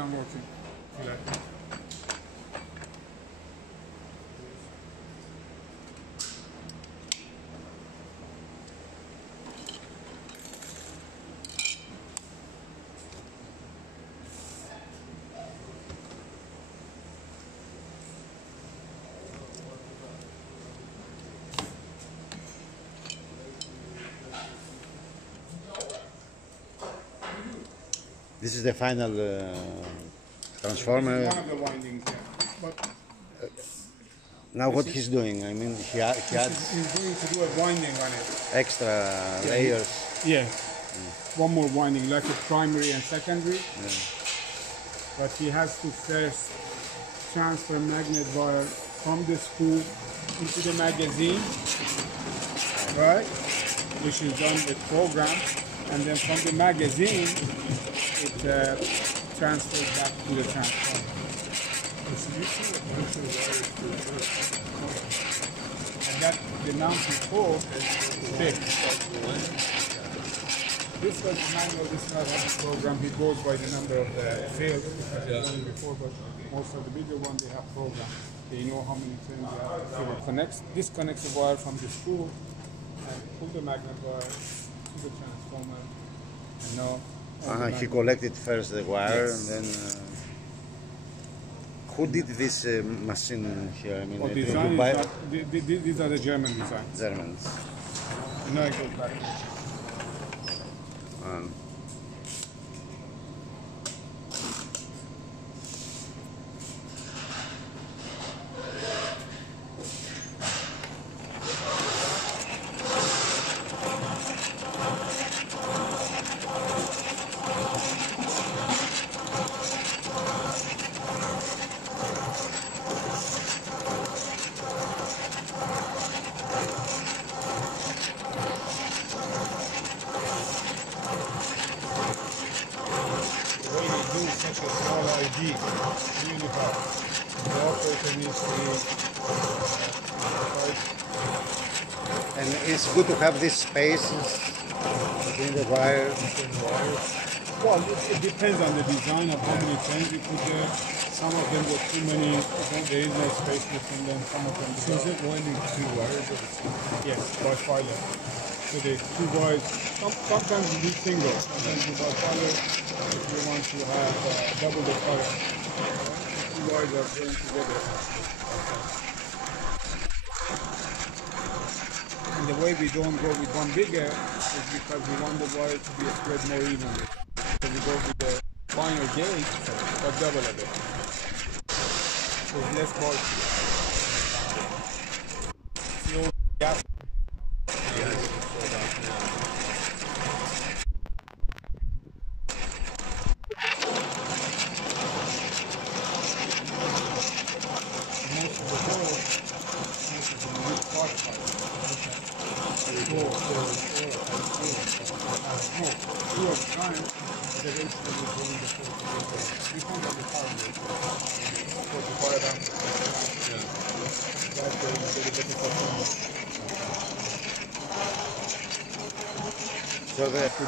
I'm working. This is the final transformer. One of the windings, yeah. But Now what he's doing, I mean, he adds he's going to do a winding on it. extra layers. Yeah. One more winding, like a primary and secondary. But he has to first transfer magnet wire from the spool into the magazine, right? Which is done with program, and then from the magazine it transfers back to the transformer. And that the mounting pole is thick. This was the manual, this is not on the program. He goes by the number of the fields, because I've done it before, but most of the bigger ones, they have programs. They know how many things they have to fill. Disconnects the wire from the spool and pull the magnet wire to the transformer. And now He collected first the wire, and then who did this machine here? I mean, design is not, these are the German designs. Germans. No, it goes back. Such a small ID, really hard. The operator needs to And it's good to have this space between the wires. Well, it depends on the design of how many pins you put there. Some of them with too many, there is no space between them. Some of them. So is it winding two wires at the same time? Yes, by filer. So the two wires, sometimes you do single, sometimes you by filer if you want to have double the current. Two wires are going together. And the way we don't go with one bigger is because we want the wire to be spread more evenly. So we go with the finer gauge, but double a bit. So it's less bulky. See all the gap.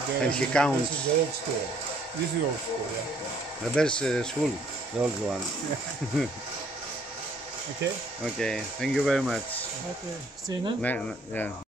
And he counts. This is old school. This is old school, yeah. The best school, the old one. Okay? Okay, thank you very much. Okay. See you now. Yeah.